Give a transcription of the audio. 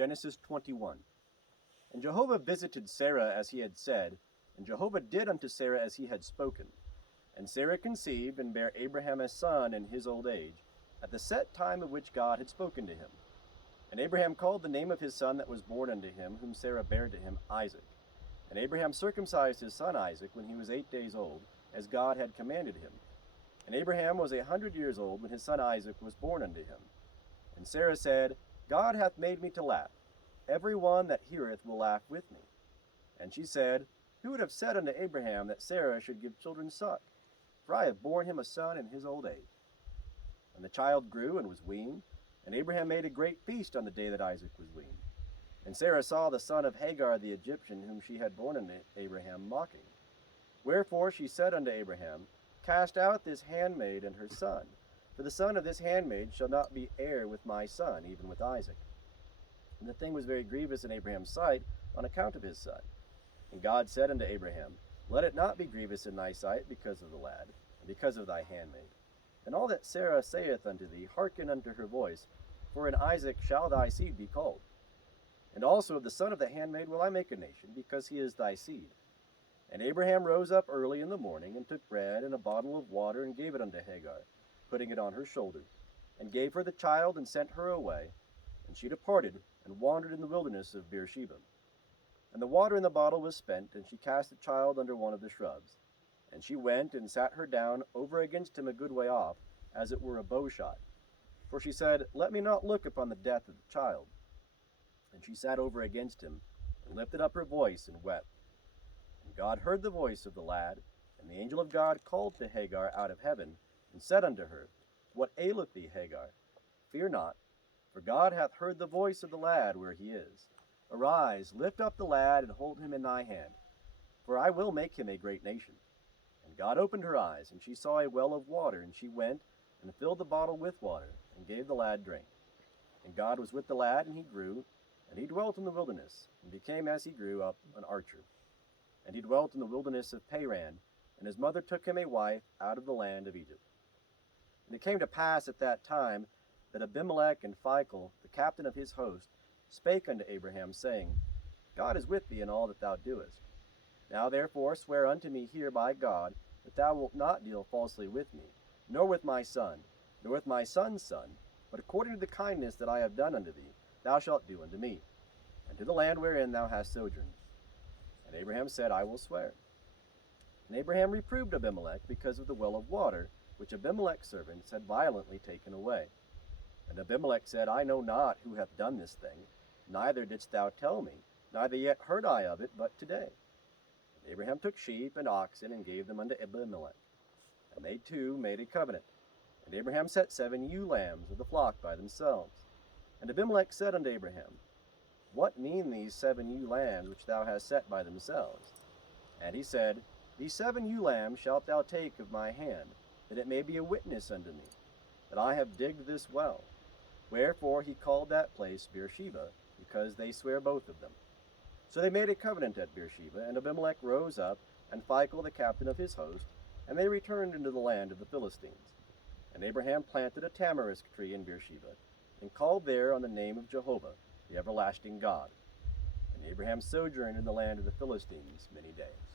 Genesis 21. And Jehovah visited Sarah as he had said, and Jehovah did unto Sarah as he had spoken. And Sarah conceived, and bare Abraham a son in his old age, at the set time of which God had spoken to him. And Abraham called the name of his son that was born unto him, whom Sarah bare to him, Isaac. And Abraham circumcised his son Isaac when he was 8 days old, as God had commanded him. And Abraham was 100 years old when his son Isaac was born unto him. And Sarah said, God hath made me to laugh. Every one that heareth will laugh with me. And she said, Who would have said unto Abraham that Sarah should give children suck? For I have borne him a son in his old age. And the child grew and was weaned, and Abraham made a great feast on the day that Isaac was weaned. And Sarah saw the son of Hagar the Egyptian, whom she had borne unto Abraham, mocking. Wherefore she said unto Abraham, Cast out this handmaid and her son, for the son of this handmaid shall not be heir with my son, even with Isaac. And the thing was very grievous in Abraham's sight on account of his son. And God said unto Abraham, Let it not be grievous in thy sight because of the lad, and because of thy handmaid. And all that Sarah saith unto thee, hearken unto her voice, for in Isaac shall thy seed be called. And also of the son of the handmaid will I make a nation, because he is thy seed. And Abraham rose up early in the morning, and took bread and a bottle of water, and gave it unto Hagar, putting it on her shoulder, and gave her the child, and sent her away. And she departed, and wandered in the wilderness of Beersheba. And the water in the bottle was spent, and she cast the child under one of the shrubs. And she went, and sat her down over against him a good way off, as it were a bowshot. For she said, Let me not look upon the death of the child. And she sat over against him, and lifted up her voice, and wept. And God heard the voice of the lad, and the angel of God called to Hagar out of heaven, and said unto her, What aileth thee, Hagar? Fear not, for God hath heard the voice of the lad where he is. Arise, lift up the lad, and hold him in thy hand, for I will make him a great nation. And God opened her eyes, and she saw a well of water, and she went, and filled the bottle with water, and gave the lad drink. And God was with the lad, and he grew, and he dwelt in the wilderness, and became as he grew up an archer. And he dwelt in the wilderness of Paran, and his mother took him a wife out of the land of Egypt. And it came to pass at that time that Abimelech and Phicol, the captain of his host, spake unto Abraham, saying, God is with thee in all that thou doest. Now therefore swear unto me here by God, that thou wilt not deal falsely with me, nor with my son, nor with my son's son, but according to the kindness that I have done unto thee, thou shalt do unto me, and to the land wherein thou hast sojourned. And Abraham said, I will swear. And Abraham reproved Abimelech because of the well of water, which Abimelech's servants had violently taken away. And Abimelech said, I know not who hath done this thing, neither didst thou tell me, neither yet heard I of it but today. And Abraham took sheep and oxen, and gave them unto Abimelech. And they two made a covenant. And Abraham set 7 ewe lambs of the flock by themselves. And Abimelech said unto Abraham, What mean these 7 ewe lambs which thou hast set by themselves? And he said, These 7 ewe lambs shalt thou take of my hand, that it may be a witness unto me, that I have digged this well. Wherefore he called that place Beersheba, because they sware both of them. So they made a covenant at Beersheba, and Abimelech rose up, and Phicol the captain of his host, and they returned into the land of the Philistines. And Abraham planted a tamarisk tree in Beersheba, and called there on the name of Jehovah, the everlasting God. And Abraham sojourned in the land of the Philistines many days.